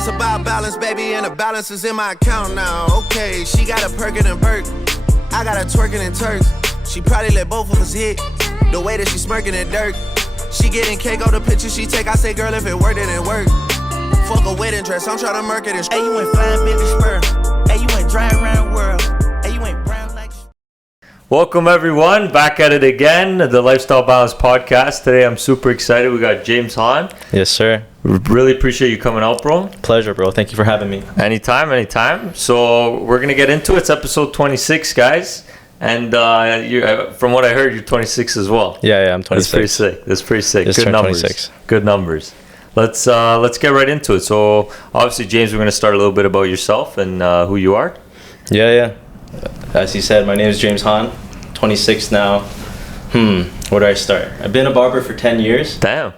life's about balance, baby, and the balance is in my account now. Okay, she got a Perkin and Perk, I got a twerking and Turks. She probably let both of us hit, the way that she smirking at dirt. She getting cake on the picture she take, I say, girl, if it worked, it didn't work. Fuck a wedding dress, I'm tryna murk it and Hey, you ain't flying big as spur. Hey, you ain't driving around the world. Hey, you ain't brown like... Welcome everyone, back at it again, the Lifestyle Balance Podcast. Today I'm super excited. We got James Hahn. Yes, sir. Really appreciate you coming out, bro. Pleasure, bro. Thank you for having me. Anytime. So we're gonna get into it. It's episode 26, guys. And from what I heard, you're 26 as well. Yeah, I'm 26. That's pretty sick. Just Good numbers. 26. Good numbers. Let's get right into it. So obviously, James, we're gonna start a little bit about yourself and who you are. Yeah. As he said, my name is James Hahn, 26 now. Where do I start? I've been a barber for 10 years. Damn.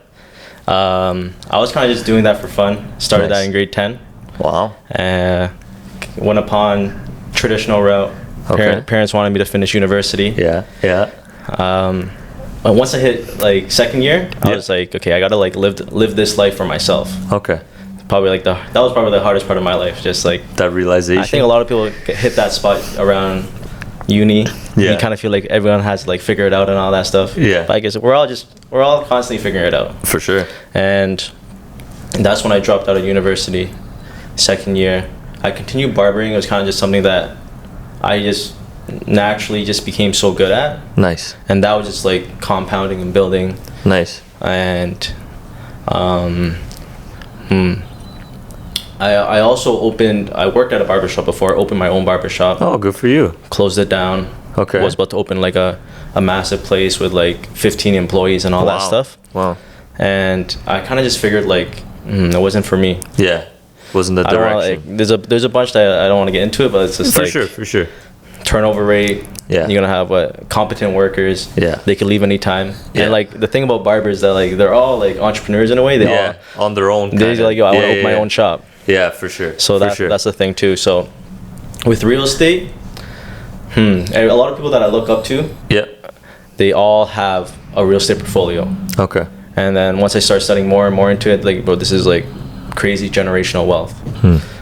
I was kind of just doing that for fun. Started Nice. that in grade 10. Wow. Went upon traditional route. Okay. Parents wanted me to finish university. Yeah. But once I hit like second year, I was like, okay, I gotta like live this life for myself. Okay. Probably like that was probably the hardest part of my life. Just like That realization. I think a lot of people hit that spot around uni. Yeah. You kind of feel like everyone has to like figure it out and all that stuff. Yeah. But I guess we're all constantly figuring it out. For sure. And that's when I dropped out of university, second year. I continued barbering. It was kind of just something that I just naturally just became so good at. Nice. And that was just like compounding and building. Nice. And I also I worked at a barbershop before. I opened my own barbershop. Oh, good for you. Closed it down. Okay. Was about to open like a massive place with like 15 employees and all that stuff. Wow. And I kind of just figured like it wasn't for me. Yeah. Wasn't the I don't direction. wanna, like, there's a bunch that I don't want to get into it, but it's just For like sure. turnover rate. Yeah. You're gonna have competent workers. Yeah. They can leave anytime. Yeah. And like the thing about barbers that like they're all like entrepreneurs in a way. They all on their own. they're like, yo, I want to open my own shop. Yeah, for sure. So that's the thing too. So with real estate, a lot of people that I look up to, they all have a real estate portfolio. Okay. And then once I start studying more and more into it, like, bro, this is like crazy generational wealth.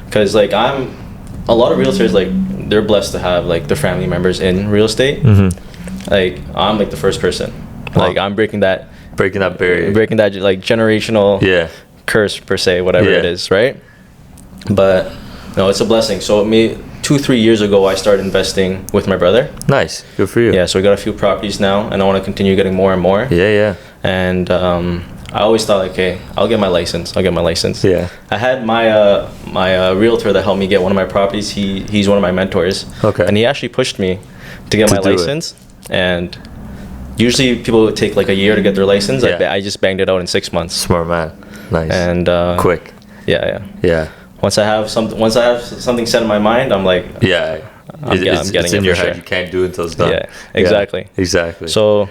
Because like a lot of realtors, like they're blessed to have like their family members in real estate. Like I'm like the first person. Wow. Like I'm breaking that barrier. breaking that like generational curse per se, whatever it is, right? But no, it's a blessing. So 2-3 years ago, I started investing with my brother. Nice. Good for you. Yeah, so we got a few properties now, and I want to continue getting more and more. Yeah. And I always thought, like, okay, I'll get my license. Yeah. I had my realtor that helped me get one of my properties. He's one of my mentors. Okay. And he actually pushed me to get my license. And usually people would take like a year to get their license. I just banged it out in 6 months. Smart man. Nice. And quick. Yeah. Once I have something set in my mind, I'm like, I'm getting it's in it your for head. sure. You can't do it until it's done. Yeah, exactly. Yeah, exactly. So,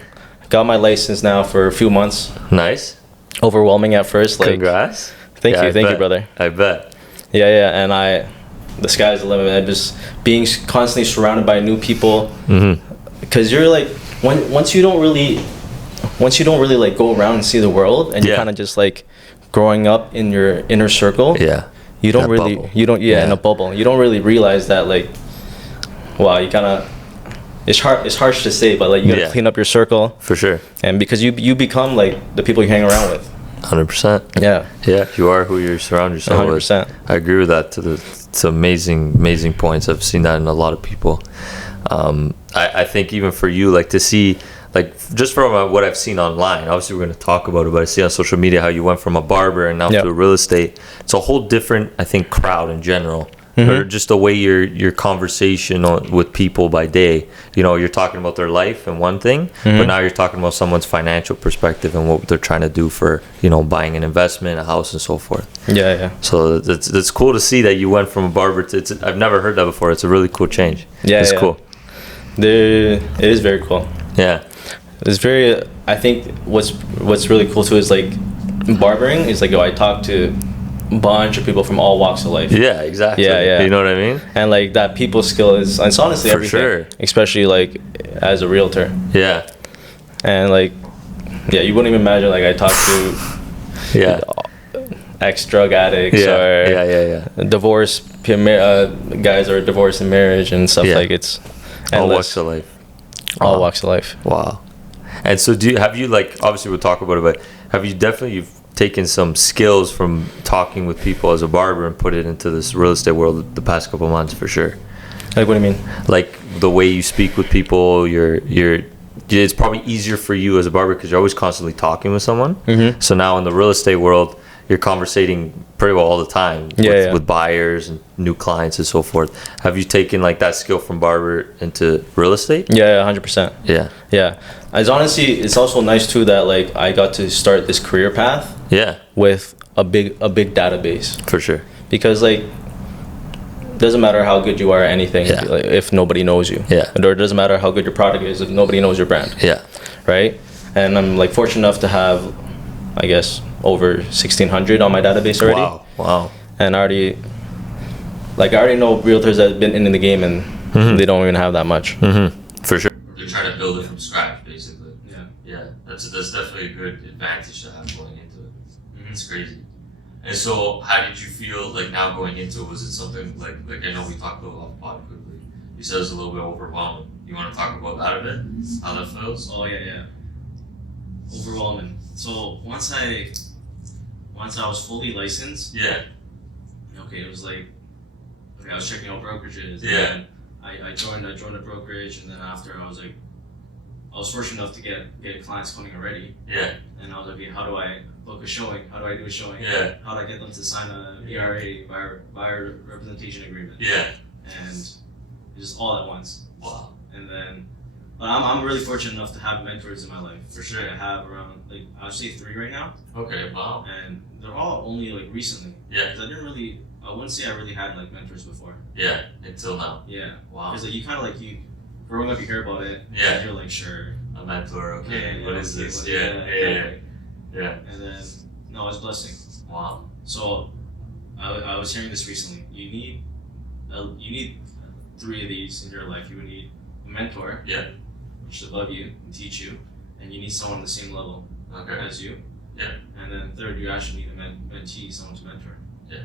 got my license now for a few months. Nice. Overwhelming at first. Like, Congrats. Thank you, brother. I bet. Yeah, and the sky's the limit. I'm just being constantly surrounded by new people. Because you're like, once you don't really like go around and see the world, and you're kind of just like growing up in your inner circle. Yeah. You don't really, bubble. in a bubble. You don't really realize that, like, wow, you kind of, it's harsh to say, but like you gotta clean up your circle. For sure. And because you become like the people you hang around with. 100%. Yeah. You are who you surround yourself 100%. with. I agree with that. It's amazing points. I've seen that in a lot of people. I think even for you, like to see, like just from what I've seen online, obviously we're going to talk about it, but I see on social media how you went from a barber and now to real estate. It's a whole different, I think, crowd in general. Or just the way your conversation with people by day, you're talking about their life and one thing, but now you're talking about someone's financial perspective and what they're trying to do for, buying an investment, a house, and so forth. Yeah. So it's cool to see that you went from a barber to, I've never heard that before. It's a really cool change. It's cool. It is very cool. Yeah. It's very, I think what's really cool too is like barbering is like, I talk to bunch of people from all walks of life. Yeah, exactly. Yeah. You know what I mean? And like that people skill it's honestly for everything. Sure. Especially like as a realtor. Yeah. And like, you wouldn't even imagine like I talk to ex-drug addicts or divorce guys are divorced in marriage and stuff. Like it's all walks of life. All walks of life. Wow. And so have you like, obviously we'll talk about it, but have you you've taken some skills from talking with people as a barber and put it into this real estate world the past couple months for sure? Like what do you mean? Like the way you speak with people, it's probably easier for you as a barber because you're always constantly talking with someone. Mm-hmm. So now in the real estate world, you're conversating pretty well all the time with buyers and new clients and so forth. Have you taken like that skill from barber into real estate? Yeah, 100%. Yeah. It's also nice too that like I got to start this career path. Yeah. With a big database. For sure. Because like it doesn't matter how good you are at anything if nobody knows you. Yeah. Or it doesn't matter how good your product is if nobody knows your brand. Yeah. Right? And I'm like fortunate enough to have, I guess, over 1,600 on my database already. Wow. And I already know realtors that have been in the game and they don't even have that much. Mm-hmm. For sure. They're trying to build it from scratch, basically. Yeah. That's definitely a good advantage to have going into it. Mm-hmm. It's crazy. And so, how did you feel like now going into it? Was it something like I know we talked about off pod quickly. You said it's a little bit overwhelming. You want to talk about that a bit? How that feels? Oh yeah. Overwhelming. So once I was fully licensed. Yeah. Okay, it was like I was checking out brokerages. Yeah. And I joined a brokerage, and then after I was fortunate enough to get clients coming already. Yeah. And I was like, okay, how do I book a showing? How do I do a showing? Yeah. How do I get them to sign a BRA, buyer representation agreement? Yeah. And just all at once. Wow. And then, but I'm really fortunate enough to have mentors in my life. For sure. Like I have around, like, I would say 3 right now. Okay, wow. And they're all only, like, recently. Yeah. Because I wouldn't say I really had, like, mentors before. Yeah, until now. Yeah. Wow. Because, like, you kind of, like, growing up, you hear about it. Yeah. And you're like, sure. A mentor, okay. Yeah, what is this? Yeah. And then, no, it's a blessing. Wow. So, I was hearing this recently. You need 3 of these in your life. You would need a mentor. Yeah. Which is above you and teach you, and you need someone on the same level as you. Yeah. And then third, you actually need a mentee, someone to mentor. Yeah.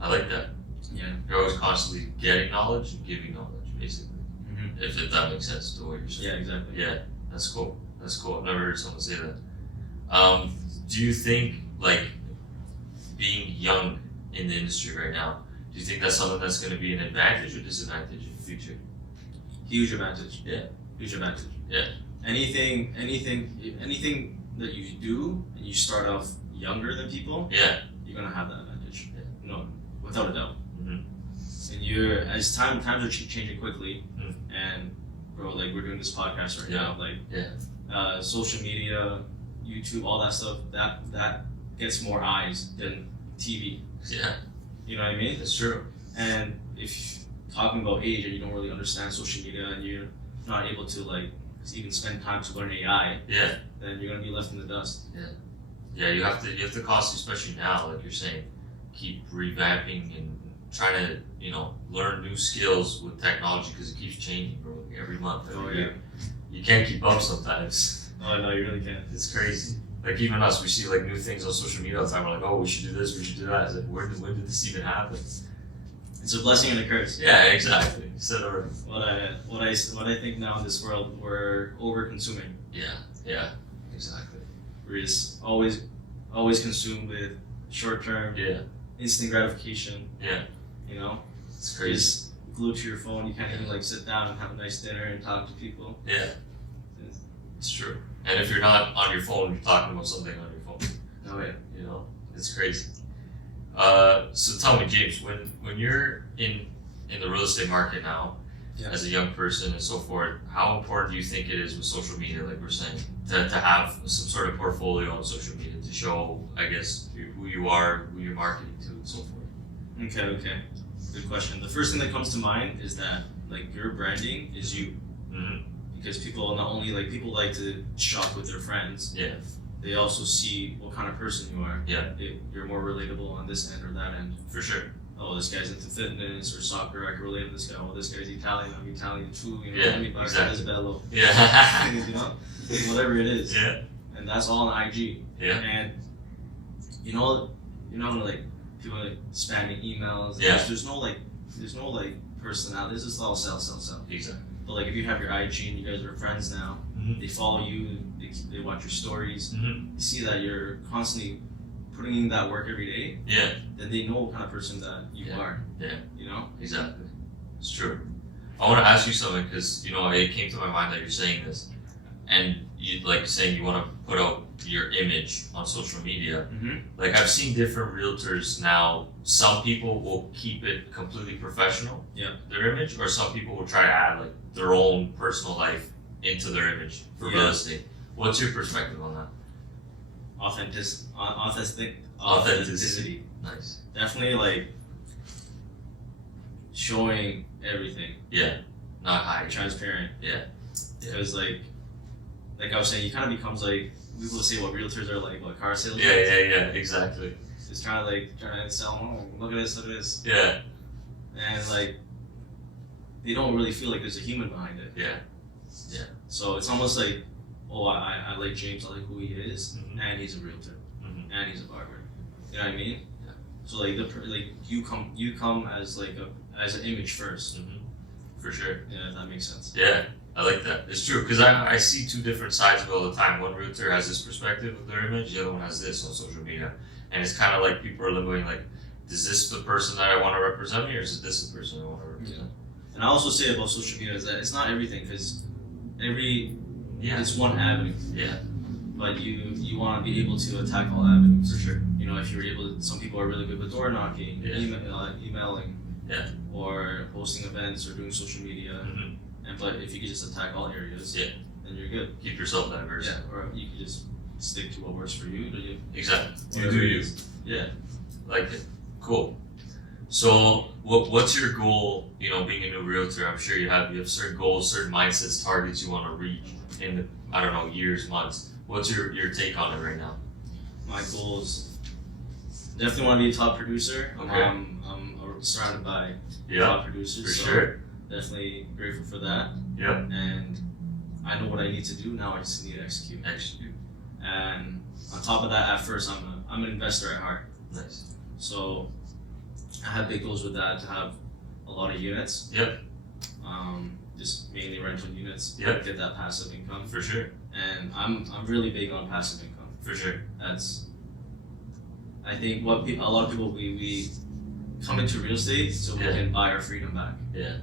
I like that. Yeah. You're always constantly getting knowledge and giving knowledge, basically. Mm-hmm. If that makes sense to what you're saying. Yeah, exactly. Yeah, that's cool. I've never heard someone say that. Do you think, like, being young in the industry right now, do you think that's something that's going to be an advantage or disadvantage in the future? Huge advantage. Yeah. Huge advantage. Yeah. Anything that you do and you start off younger than people, yeah, you're gonna have that advantage. Yeah. No, without a doubt. Mm-hmm. And as times are changing quickly, and bro, like we're doing this podcast right now, like social media, YouTube, all that stuff, that gets more eyes than TV. Yeah. You know what I mean? That's true. And if talking about age and you don't really understand social media and you're not able to like even spend time to learn AI, then you're gonna be left in the dust. Yeah, you have to constantly, especially now, like you're saying, keep revamping and trying to, learn new skills with technology because it keeps changing, bro. Like every month, every year. You can't keep up sometimes. Oh no, you really can't. It's crazy. Like even us, we see like new things on social media all the time. We're like, oh, we should do this, we should do that. It's like, when did this even happen? It's a blessing and a curse. Yeah, exactly. You said it already. What I think now in this world, we're over consuming. Yeah, exactly. We're just always consumed with short term, instant gratification. Yeah. It's crazy. Just glued to your phone. You can't even like sit down and have a nice dinner and talk to people. Yeah. It's true. And if you're not on your phone, you're talking about something on your phone. Oh yeah. It's crazy. So tell me, James, when you're in the real estate market now, as a young person and so forth, how important do you think it is with social media, like we're saying, to have some sort of portfolio on social media to show, I guess, who you are, who you're marketing to, and so forth? Okay. Good question. The first thing that comes to mind is that like your branding is you. Mm-hmm. Because people people like to shop with their friends. Yeah. They also see what kind of person you are. Yeah. You're more relatable on this end or that end. For sure. Oh, this guy's into fitness or soccer. I can relate to this guy. Oh, this guy's Italian. I'm Italian too. Exactly. Bello. Yeah. Whatever it is. Yeah. And that's all on IG. Yeah. And you're not gonna like people like spamming emails. Yeah. There's no like personality. This is all sell. Exactly. But like if you have your IG and you guys are friends now, they follow you, they watch your stories, you see that you're constantly putting in that work every day. Yeah. Then they know what kind of person that you are. Yeah. You know. Exactly. It's true. I want to ask you something because it came to my mind that you're saying this, and you like saying you want to put out your image on social media. Like I've seen different realtors now. Some people will keep it completely professional, their image, or some people will try to add like their own personal life into their image for real estate. What's your perspective on that? Authenticity. Nice. Definitely like showing everything. Yeah. Not hiding. Transparent. Yeah. Because like I was saying, you kind of becomes like people say what realtors are like car salesmen. Yeah. Exactly. Just trying to sell them. Oh, look at this. Yeah. And like they don't really feel like there's a human behind it. Yeah. So it's almost like, oh, I like James. I like who he is, and he's a realtor, and he's a barber. You know what I mean? Yeah. So like you come as like as an image first. For sure. Yeah, if that makes sense. Yeah, I like that. It's true because I see two different sides of it all the time. One realtor has this perspective of their image, the other one has this on social media, and it's kind of like people are living like, is this the person that I want to represent me, or is this the person I want to represent? And I also say about social media is that it's not everything because it's one avenue. Yeah. But you want to be able to attack all avenues. For sure. If you're able to, some people are really good with door knocking, emailing, or hosting events or doing social media. But if you could just attack all areas, then you're good. Keep yourself diverse. Yeah, or you could just stick to what works for you. Exactly. You do you. Yeah. Like it. Cool. So what's your goal, being a new realtor? I'm sure you have certain goals, certain mindsets, targets you want to reach in the, I don't know, years, months. What's your take on it right now? My goals, definitely want to be a top producer. Okay. I'm surrounded by top producers. For so sure. Definitely grateful for that. Yeah. And I know what I need to do now. I just need to execute. And on top of that, at first, I'm an investor at heart. Nice. So I have big goals with that, to have a lot of units. Yep. Just mainly rental units. Yep. Get that passive income. For sure. And I'm really big on passive income. For sure. I think a lot of people we come into real estate so we can buy our freedom back. Yeah.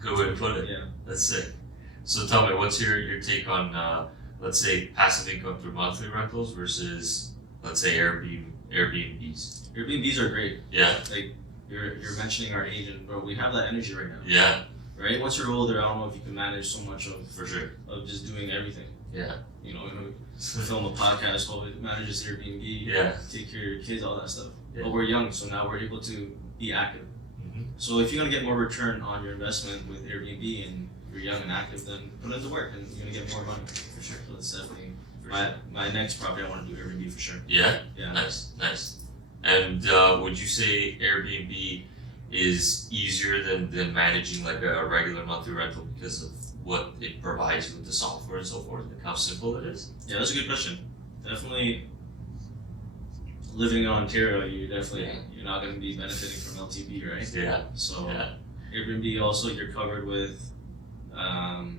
Good way to put it. Yeah. That's sick. So tell me, what's your take on let's say passive income through monthly rentals versus let's say Airbnbs? Airbnbs are great. Yeah. Like you're mentioning our agent, bro. We have that energy right now. Yeah. Right. Once you're older, I don't know if you can manage so much of For sure. of just doing everything. Yeah. Film a podcast, manage this Airbnb. Yeah. Take care of your kids, all that stuff. Yeah. But we're young, so now we're able to be active. So if you're gonna get more return on your investment with Airbnb and you're young and active, then put in the work and you're gonna get more money for sure. So that's definitely my next property. I want to do Airbnb for sure. Yeah. Yeah. Nice. And would you say Airbnb is easier than managing like a regular monthly rental because of what it provides you with the software and so forth, like how simple it is? Yeah, that's a good question. Definitely. Living in Ontario, you're not going to be benefiting from LTV, right? Yeah. So Airbnb also, you're covered with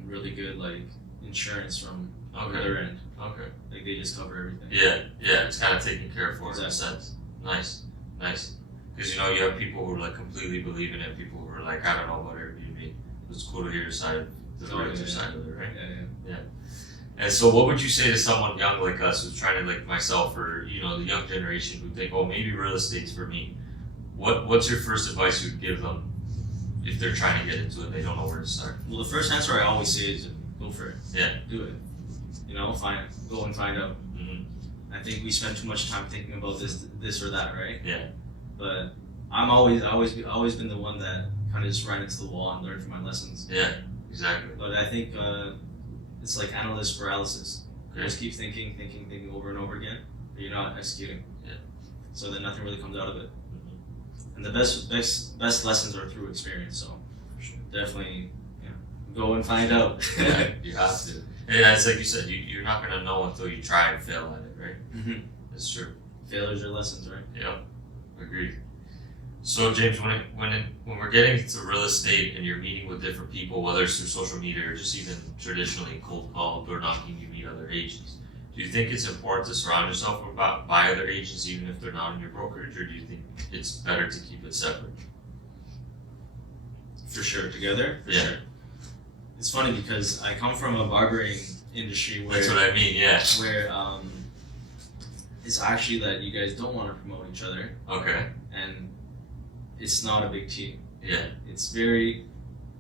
really good like insurance from their end. Okay. Like they just cover everything. Yeah, it's kind of taken care of for Exactly. in a sense. Nice. Because you have people who are like completely believe in it, people who are like, I don't know about Airbnb. It's cool to hear the realtor side of it, right? Yeah. And so what would you say to someone young like us who's trying to, like myself or, the young generation who think, oh, maybe real estate's for me? What's your first advice you'd give them if they're trying to get into it, they don't know where to start? Well, the first answer I always say is go for it. Yeah. Do it. Go and find out. I think we spend too much time thinking about this or that, right? Yeah. But I'm always been the one that kind of just ran into the wall and learned from my lessons. Yeah, exactly. But I think it's like analyst paralysis. You Okay. just keep thinking over and over again, but you're not executing. Yeah. So then nothing really comes out of it. And the best lessons are through experience. So definitely, go and find out. Yeah, you have to. And it's like you said, you're not gonna know until you try and fail at it, right? Mm-hmm. That's true. failures are lessons, right? Yep, agreed. So James, when we're getting into real estate and you're meeting with different people, whether it's through social media or just even traditionally cold call, door knocking, you meet other agents. Do you think it's important to surround yourself by other agents even if they're not in your brokerage, or do you think it's better to keep it separate? For sure, together. For Yeah. sure. It's funny because I come from a barbering industry where That's what I mean. Yeah. where it's actually that you guys don't want to promote each other, Okay. and it's not a big team. Yeah. It's very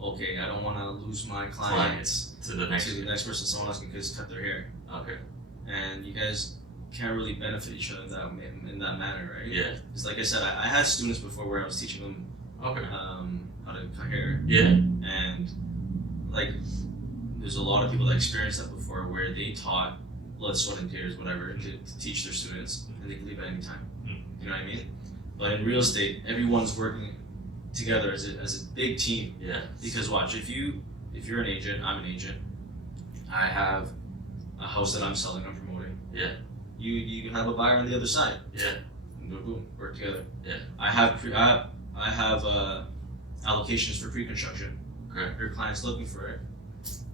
okay. I don't want to lose my clients To the next. to the next person. Someone else can just cut their hair, Okay. and you guys can't really benefit each other in that manner, right? Yeah. Because like I said, I had students before where I was teaching them Okay. how to cut hair, Yeah. and like there's a lot of people that experienced that before where they taught blood, sweat, and tears, whatever, to teach their students, and they can leave at any time. You know what I mean? But in real estate, everyone's working together as a big team. Yeah. Because watch, if you're an agent, I'm an agent. I have a house that I'm selling, I'm promoting. Yeah. You have a buyer on the other side. Yeah. And boom, boom, work together. Yeah. I have allocations for pre-construction. Okay. Your client's looking for it.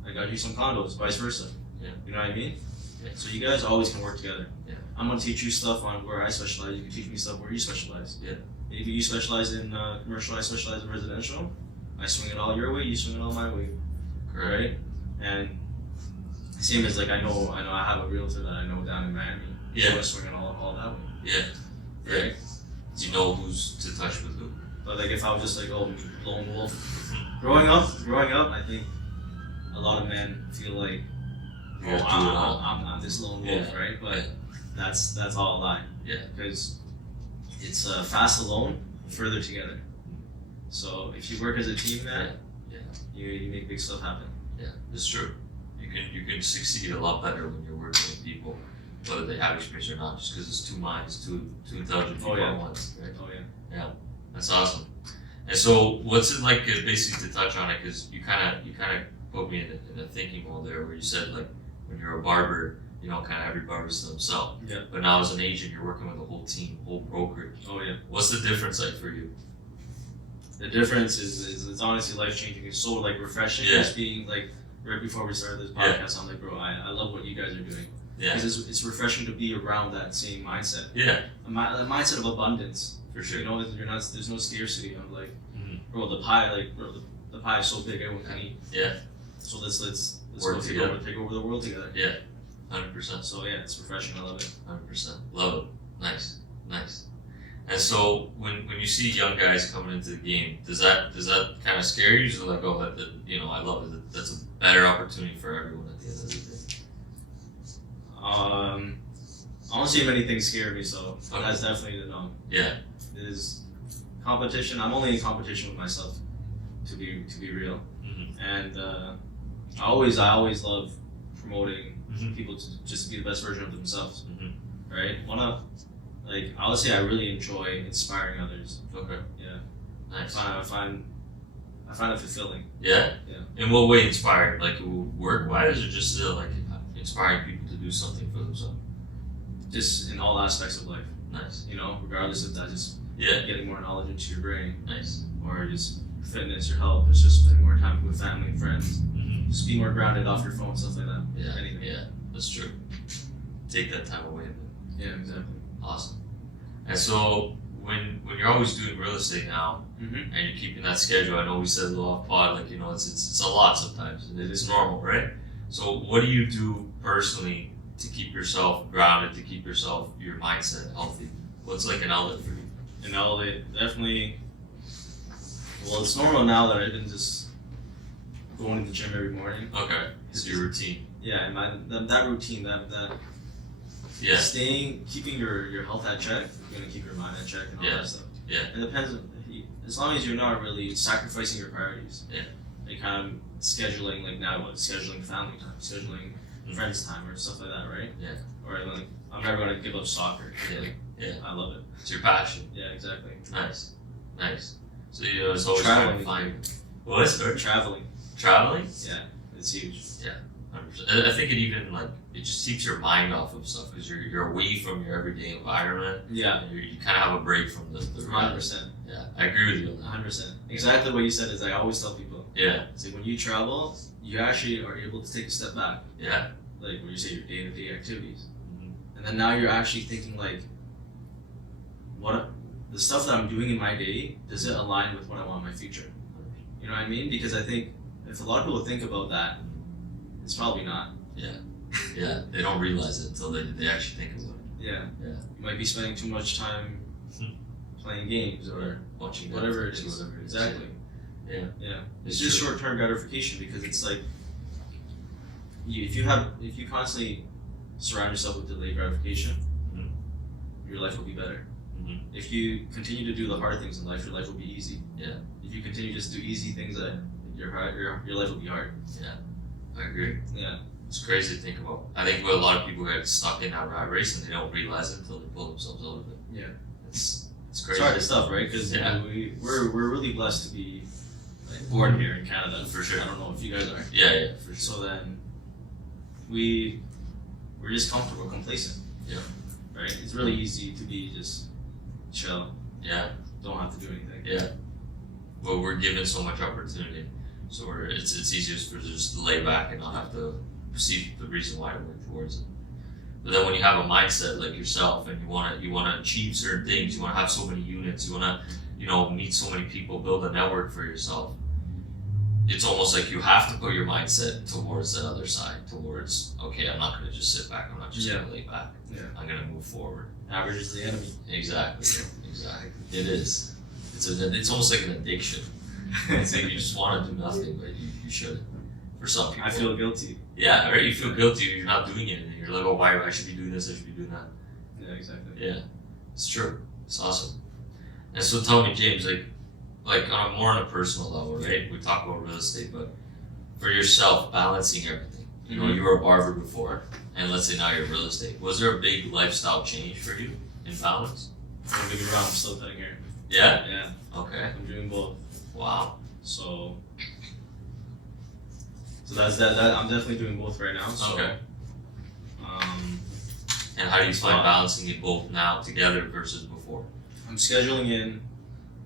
I got you some condos, vice versa. Yeah. You know what I mean? Yeah. So you guys always can work together. Yeah. I'm gonna teach you stuff on where I specialize. You can teach me stuff where you specialize. Yeah. If you specialize in commercial, I specialize in residential. I swing it all your way. You swing it all my way. Correct. Right? And same as like I know I have a realtor that I know down in Miami. Yeah. So I swing it all that way. Yeah. Right? You know who's to touch with who. But like if I was just like lone wolf, growing up, I think a lot of men feel like You have to do it all. I'm this lone wolf, Yeah. right? But Yeah. that's all a lie. Yeah. Because it's fast alone, further together. So if you work as a team, man, Yeah. you make big stuff happen. Yeah. It's true. You can succeed a lot better when you're working with people, whether they have experience or not, just because it's two minds, two intelligent people yeah. at once. Right? Oh yeah. Yeah, that's awesome. And so, what's it like, basically, to touch on it? Because you kind of put me in a thinking mode there, where you said like when you're a barber, you know, kind of every barber's to himself. Yeah. But now as an agent, you're working with a whole team, whole brokerage. Oh yeah. What's the difference like for you? The difference is it's honestly life changing. It's so like refreshing. Yeah. Just being like right before we started this podcast, I'm like, bro, I love what you guys are doing. Yeah. Because it's refreshing to be around that same mindset. Yeah, The mindset of abundance. for sure. You know, there's no scarcity. I'm like, Mhm. bro, the pie is so big, everyone can eat. Yeah. So let's Work go together. take over the world together. Yeah, 100%. So yeah, it's refreshing. I love it. 100%. Love it. Nice. And so when you see young guys coming into the game, does that kind of scare you? So like, oh, that you know, I love it. That's a better opportunity for everyone at the end of the day. I don't see many things scare me, so Okay. that's definitely the no. Yeah. Is competition. I'm only in competition with myself, to be real. Mhm. And I always love promoting Mhm. people to just be the best version of themselves. Mhm. Right? I would say I really enjoy inspiring others. Okay. Yeah. Nice. I find it fulfilling. Yeah. Yeah. In what way inspired? Like work wise, or just like inspiring people to do something for themselves? Just in all aspects of life. Nice. You know, regardless if that's just Yeah. getting more knowledge into your brain Nice. or just fitness or health. It's just spending more time with family and friends. Mm-hmm. Just be more grounded off your phone, stuff like that. Yeah. Anything. Yeah. That's true. Take that time away. Yeah, exactly. Awesome. And so when you're always doing real estate now, Mm-hmm. and you're keeping that schedule, I know we said a little off pod, like, you know, it's a lot sometimes, and it's normal, right? So what do you do personally to keep yourself grounded, to keep your mindset healthy? What's like an outlet for you? And outlet, definitely. Well, it's normal now that I've been just going to the gym every morning. Okay, it's your routine. Yeah, and that routine, that Yeah, keeping your health at check, you're gonna keep your mind at check and all Yeah. that stuff. Yeah. It depends, as long as you're not really sacrificing your priorities. Yeah. Like kind of scheduling, like now, scheduling family time, scheduling Mhm. friends time or stuff like that, right? Yeah. Or like, I'm never gonna give up soccer. Yeah. Like, Yeah. I love it. it's your passion. Yeah, exactly. Nice. So you know, it's always trying to find. What? Sorry? Traveling, Traveling? yeah, it's huge. 100%. I think it even like it just takes your mind off of stuff because you're away from your everyday environment. Yeah. And you kind of have a break from the 100%. Yeah, I agree with you on that. 100%. Exactly what you said is I always tell people. Yeah. It's like when you travel, you actually are able to take a step back. Yeah. Like when you say your day-to-day activities. Mm-hmm. And then now you're actually thinking like, the stuff that I'm doing in my day, does it align with what I want in my future? You know what I mean? Because I think if a lot of people think about that, it's probably not. Yeah. Yeah. They don't realize it until they actually think about it. Yeah. Yeah. You might be spending too much time playing games or Watching whatever it Netflix, is. whatever it is. Exactly. Yeah. Yeah. It's It's just true. short-term gratification because it's like if you constantly surround yourself with delayed gratification, Mhm. your life will be better. Mhm. If you continue to do the hard things in life, your life will be easy. Yeah. If you continue just to do easy things, your life will be hard. I agree. Yeah. It's crazy to think about. I think a lot of people get stuck in that rat race and they don't realize it until they pull themselves out of it. Yeah. It's It's crazy. hard stuff, right? Because Yeah. we're really blessed to be born here in Canada. For sure. I don't know if you guys are. Yeah, for sure. So then we're just comfortable, complacent. Yeah. Right? It's really easy to be just chill, Yeah, don't have to do anything. yeah. But we're given so much opportunity, so it's easiest for just to lay back and not have to see the reason why to work towards it. But then when you have a mindset like yourself and you wanna achieve certain things, you wanna have so many units, you wanna meet so many people, build a network for yourself. It's almost like you have to put your mindset towards that other side, towards okay, I'm not gonna just sit back, I'm not just gonna lay back. Yeah. I'm gonna move forward. Average is the enemy. Exactly. It is. It's almost like an addiction. It's like you just want to do nothing, but you shouldn't. For some people. I feel guilty. Yeah, right? You feel guilty, you're not doing anything. You're like, oh, why I should be doing this, I should be doing that. Yeah, exactly. Yeah, it's true. It's awesome. And so tell me, James, like on a personal level, right? We talk about real estate, but for yourself, balancing everything. You know, you were a barber before, and let's say now you're real estate. Was there a big lifestyle change for you in balance? Don't get me wrong, I'm still cutting hair. Yeah? Yeah, Okay. I'm doing both. Wow. So that's that. I'm definitely doing both right now. So, Okay. Um, And how do you find balancing it both now together versus before? I'm scheduling in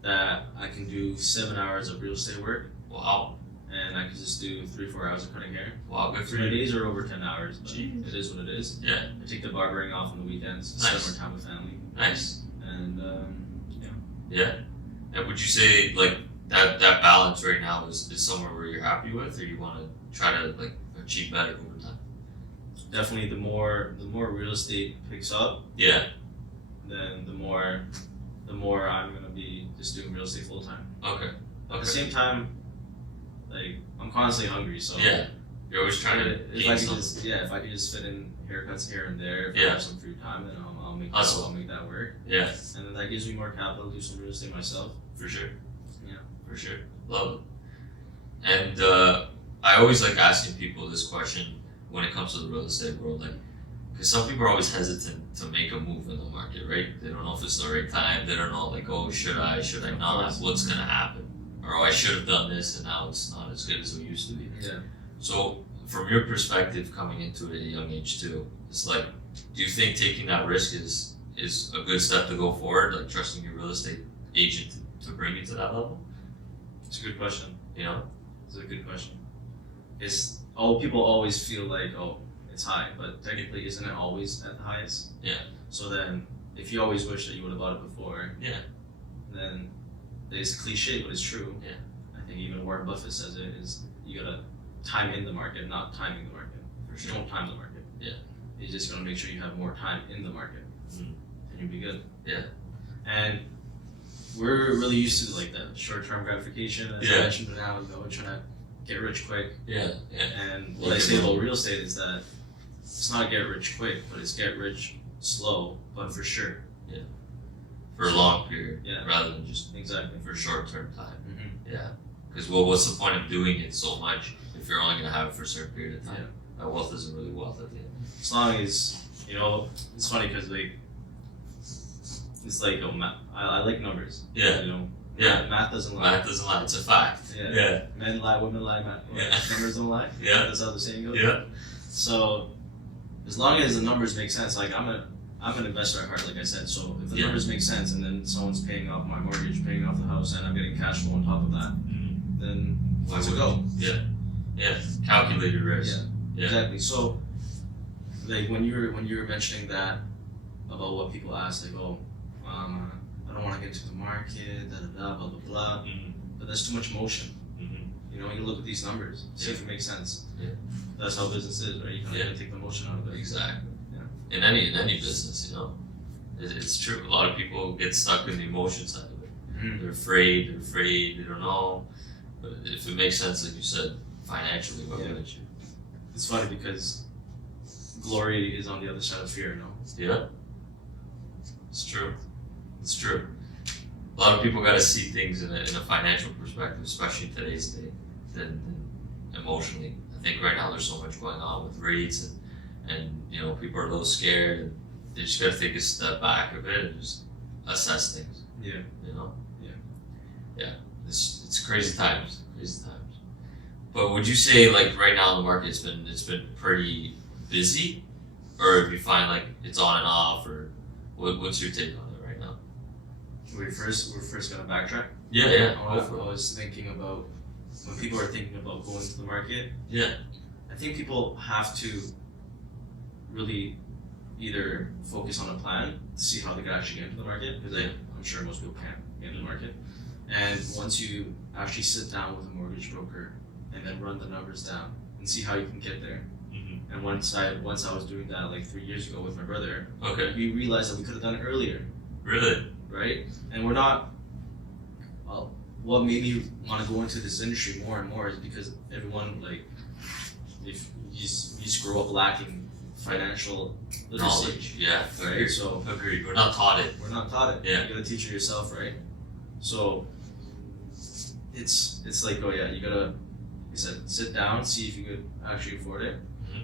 that I can do 7 hours of real estate work, Wow. and I can just do 3-4 hours of cutting hair. Wow, good for 3 you. days are over 10 hours, but Jeez. it is what it is. Yeah. I take the barbering off on the weekends, Nice. spend more time with family, Nice. and Yeah. And would you say like that balance right now is somewhere where you're happy with, or you want to try to like achieve better over time? definitely the more real estate picks up, Yeah. then the more I'm gonna be just doing real estate full time. Okay. At the same time, like I'm constantly hungry, so Yeah. You're always trying to if gain I could something. if I could just fit in haircuts here and there, if I Yeah. have some free time, then I'll make Hustle. I'll make that work, Yeah, and then that gives me more capital to do some real estate myself. for sure. Yeah. For sure. Love it. And I always like asking people this question when it comes to the real estate world, like, because some people are always hesitant to make a move in the market, right? They don't know if it's the right time. They don't know, like, oh, should I not? course. What's gonna happen? Or oh, I should have done this, and now it's not as good as it used to be. Yeah. So, from your perspective, coming into it at a young age too, it's like, do you think taking that risk is a good step to go forward? Like trusting your real estate agent to bring you to that level? It's a good question. You know? It's a good question. People always feel like, oh, it's high, but technically, isn't it always at the highest? Yeah. So then, if you always wish that you would have bought it before, Yeah. then it's cliche, but it's true. Yeah. I think even Warren Buffett says it is you gotta time in the market, not timing the market. For You sure. don't time the market. Yeah. You just gotta make sure you have more time in the market, Mhm. and you'll be good. Yeah. And we're really used to like that short-term gratification, as I Yeah. mentioned an hour ago, trying to get rich quick. Yeah. Yeah. And what I say about real estate is that it's not get rich quick, but it's get rich slow, but for sure. For a long period. Yeah. Rather than just Exactly. for short term time. Mm-hmm. Yeah. Because what's the point of doing it so much if you're only gonna have it for a certain period of time? That wealth isn't really wealth at the end. As long as it's funny because like it's like I like numbers. Yeah. Yeah. Math doesn't lie. Math doesn't lie. It's a fact. Yeah. Yeah. Men lie, women lie, Yeah. numbers don't lie. Yeah. That's how the saying goes. Yeah. So as long as the numbers make sense. Like I'm an investor at heart, like I said. So if the numbers make sense, and then someone's paying off my mortgage, paying off the house, and I'm getting cash flow on top of that, then let's go. Yeah, calculated risk. Yeah, exactly. So, like when you were mentioning that about what people ask, like, oh, I don't want to get into the market, da da da, blah blah blah. But there's too much motion. You know, you look at these numbers, see if it makes sense. That's how business is, right? You kind of take the motion out of it. Exactly. In any business, you know, it's true. A lot of people get stuck in the emotion side of it. They're afraid. They don't know. But if it makes sense, like you said, financially, what would you? It's funny because glory is on the other side of fear, no? Yeah. It's true. It's true. A lot of people got to see things in a financial perspective, especially in today's day, than emotionally. I think right now there's so much going on with rates and you know, people are a little scared, and they just got to take a step back a bit and just assess things. Yeah. You know. Yeah. It's crazy times. But would you say, like, right now in the market it's been pretty busy, or if you find like it's on and off, or what's your take on it right now? We're first gonna backtrack. Yeah. I was thinking about when people are thinking about going to the market. Yeah. I think people have to really either focus on a plan to see how they can actually get into the market, because I'm sure most people can't get into the market. And once you actually sit down with a mortgage broker and then run the numbers down and see how you can get there. And once I was doing that like 3 years ago with my brother, we realized that we could have done it earlier. Really? Right? And we're not. What made me want to go into this industry more and more is because everyone, like, if you just grow up lacking financial literacy. Knowledge. Yeah. Right? So agreed. We're not taught it. We're not taught it. Yeah. You gotta teach it yourself, right? So it's like, oh yeah, you gotta, like I said, sit down, see if you could actually afford it.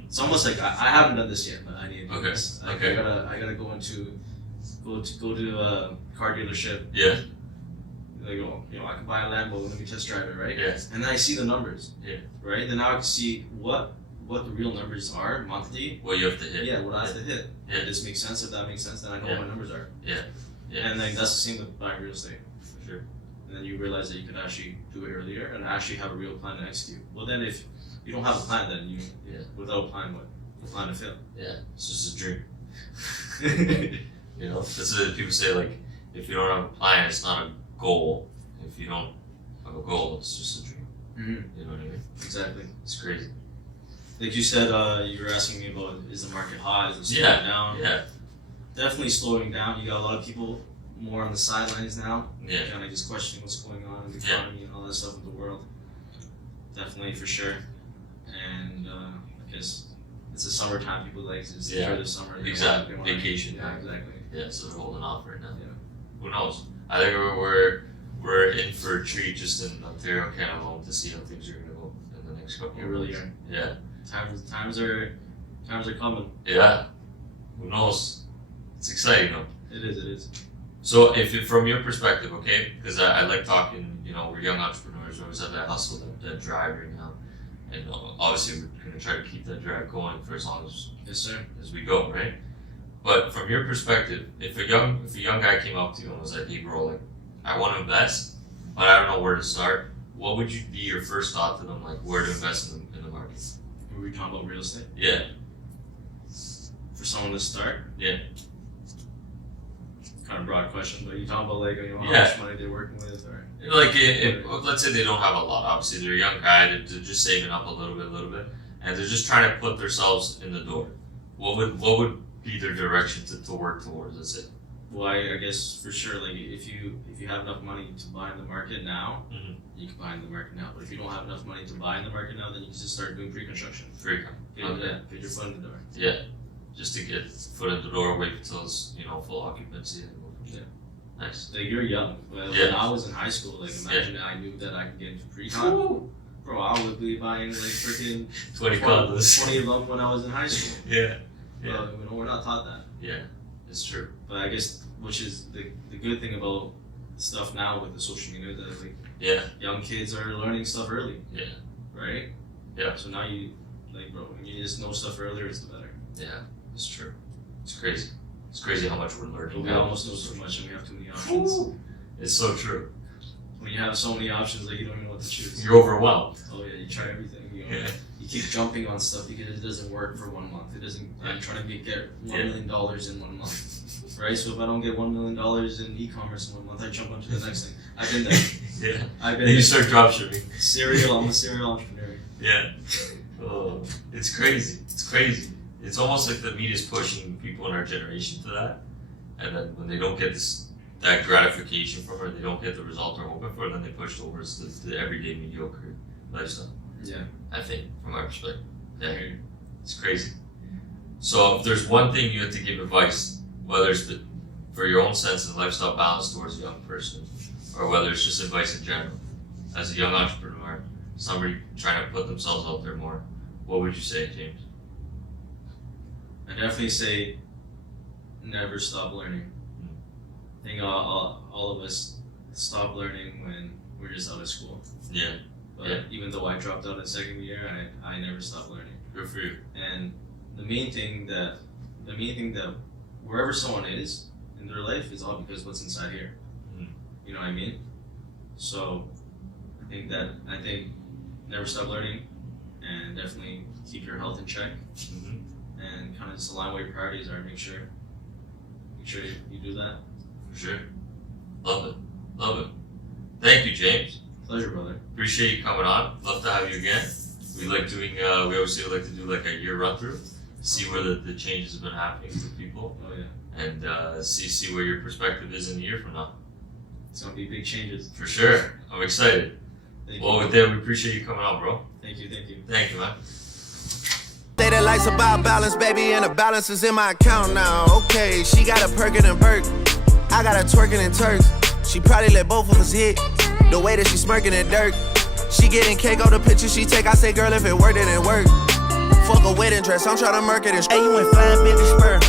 It's almost like I haven't done this yet, but I need to do this. I gotta go to a car dealership. Yeah. Like, oh, you know, I can buy a Lambo, let me test drive it, right? Yeah. And then I see the numbers. Yeah. Right? Then now I can see what the real numbers are monthly. What you have to hit. Yeah, what I have to hit. Yeah. If this makes sense, if that makes sense, then I know what my numbers are. Yeah. And then that's the same with buying real estate. For sure. And then you realize that you can actually do it earlier and actually have a real plan to execute. Well, then if you don't have a plan, then without a plan, what? You plan to fail. Yeah, it's just a dream. You know, that's what people say, like, if you don't have a plan, it's not a goal. If you don't have a goal, it's just a dream. You know what I mean? Exactly. It's crazy. Like you said, you were asking me about, is the market hot? Is it slowing down? Yeah. Definitely slowing down. You got a lot of people more on the sidelines now. Yeah. Kind of just questioning what's going on in the economy and all that stuff in the world. Definitely, for sure. And I guess it's the summertime. People like to just enjoy the summer. Exactly. Vacation. Yeah, exactly. Yeah, so they're holding off right now. Yeah. Who knows? I think we're in for a treat just in Ontario, Canada alone, to see how things are going to go in the next couple You of really months. are. Yeah. Times are coming. Yeah. Who knows? It's exciting though. It is. So from your perspective, okay, because I like talking, you know, we're young entrepreneurs, we always have that hustle, that drive right now. And obviously we're going to try to keep that drive going for as long as we go, right? But from your perspective, if a young guy came up to you and was like, hey bro, like, I want to invest, but I don't know where to start, what would be your first thought to them, like where to invest in the market? Were we talking about real estate? Yeah. For someone to start? Yeah. Kind of broad question, but you talking about, like, you know, how much money they're working with, or like if let's say they don't have a lot. Obviously, they're a young guy. They're just saving up a little bit, and they're just trying to put themselves in the door. What would be their direction to work towards? That's it. Well, I guess for sure, like if you have enough money to buy in the market now, you can buy in the market now. But if you don't have enough money to buy in the market now, then you can just start doing pre-construction. Get your foot in the door. Yeah, just to get foot in the door, wait until it's, you know, full occupancy. Yeah. Nice. Like, you're young. When I was in high school, like, imagine I knew that I could get into pre-con. Bro, I would be buying like freaking 20 condos. 20 of them when I was in high school. Yeah. You know, we're not taught that. Yeah, it's true. But I guess, which is the good thing about stuff now with the social media, that like young kids are learning stuff early. Yeah. Right? Yeah. So now you, like, bro, when you just know stuff earlier, it's the better. Yeah, it's true. It's crazy. It's crazy how much we're learning. We almost know so much and we have too many options. It's so true. When you have so many options, like you don't even know what to choose. You're overwhelmed. Oh yeah, you try everything. You know, Yeah. you keep jumping on stuff because it doesn't work for 1 month. It doesn't. I'm trying to get $1 million in 1 month, right? So if I don't get $1 million in e-commerce in 1 month, I jump onto the next thing. I've been there. Yeah. I've been Then you there. start dropshipping. I'm a serial entrepreneur. Yeah. Oh, it's crazy. It's crazy. It's almost like the media is pushing people in our generation to that, and then when they don't get that gratification from it, they don't get the result they're hoping for, then they push towards the everyday mediocre lifestyle. Yeah. I think, from my perspective. Yeah. It's crazy. So if there's one thing you have to give advice, whether it's for your own sense of lifestyle balance towards a young person, or whether it's just advice in general, as a young entrepreneur, somebody trying to put themselves out there more, what would you say, James? I definitely say never stop learning. I think all of us stop learning when we're just out of school. Yeah. But even though I dropped out in second year, I never stopped learning. Good for you. And the main thing that wherever someone is in their life is all because what's inside here. Mm-hmm. You know what I mean? So I think never stop learning and definitely keep your health in check. Mm-hmm. And kind of just align what your priorities are. Make sure you do that. For sure. Love it. Love it. Thank you, James. Pleasure, brother. Appreciate you coming on. Love to have you again. We like doing, we obviously like to do like a year run through, see where the changes have been happening for people, Oh yeah. and see where your perspective is in a year from now. It's gonna be big changes. For sure. I'm excited. Thank Well, you. with that, we appreciate you coming on, bro. Thank you. Thank you, man. Say that life's about balance, baby, and the balance is in my account now. Okay, she got a perkin' and perk. I got a twerking and Turks. She probably let both of us hit. The way that she smirking and dirt. She getting cake on the picture she take. I say, girl, if it worked, it didn't work. Fuck a wedding dress, I'm tryna murk it and Hey, you went flying, baby, spur.